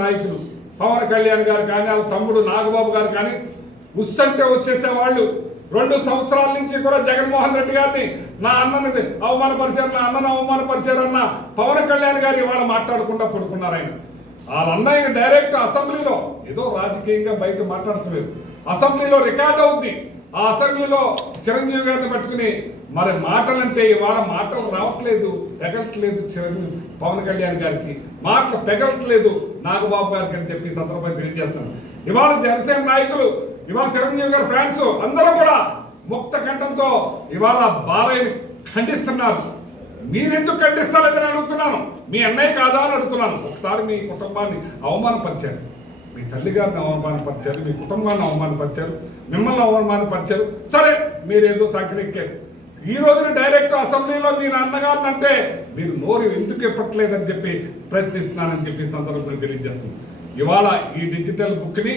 నాయకులు పవన్ కళ్యాణ్ గారు కానీ వాళ్ళ తమ్ముడు నాగబాబు గారు కానీ ఉస్సంటే వచ్చేసేవాళ్ళు 2 సంవత్సరాల నుంచి కూడా జగన్మోహన్ రెడ్డి గారిని నా అన్నని అవమానపరిచారు, నా అన్నను అవమానపరిచారన్న పవన్ కళ్యాణ్ గారు ఇవాళ మాట్లాడకుండా పడుకున్నారు. ఆయన వాళ్ళ అన్నయ్య డైరెక్ట్ అసెంబ్లీలో ఏదో రాజకీయంగా బయట మాట్లాడుతున్నారు, అసెంబ్లీలో రికార్డ్ అవుద్ది. ఆ అసెంబ్లీలో చిరంజీవి గారిని పట్టుకుని మరి మాటలంటే ఇవాళ మాటలు రావట్లేదు, పెగలట్లేదు. చిరంజీవి పవన్ కళ్యాణ్ గారికి మాటలు పెగలట్లేదు నాగబాబు గారికి అని చెప్పి సందర్భంగా తెలియజేస్తాను. ఇవాళ జనసేన నాయకులు, ఇవాళ చిరంజీవి గారి ఫ్యాన్స్ అందరూ కూడా ముక్త కంఠంతో ఇవాళ బాలయ్యని ఖండిస్తున్నారు. మీరెందుకు ఖండిస్తారని అడుగుతున్నాను. మీ అన్నయ్య కాదా అని అడుగుతున్నాను. ఒకసారి మీ కుటుంబాన్ని అవమానపరిచారు, మీ తల్లిగారిని అవమానపరిచారు, మీ కుటుంబాన్ని అవమానపరిచారు, మిమ్మల్ని అవమానపరిచారు. సరే మీరేదో సంకరెక్కారు. ఈ రోజున డైరెక్ట్ అసెంబ్లీలో మీ నాన్నగారిని అంటే మీరు నోరు ఎందుకు ఎప్పట్లేదని చెప్పి ప్రశ్నిస్తున్నానని చెప్పి సందర్భంగా తెలియజేస్తుంది. ఇవాళ ఈ డిజిటల్ బుక్ని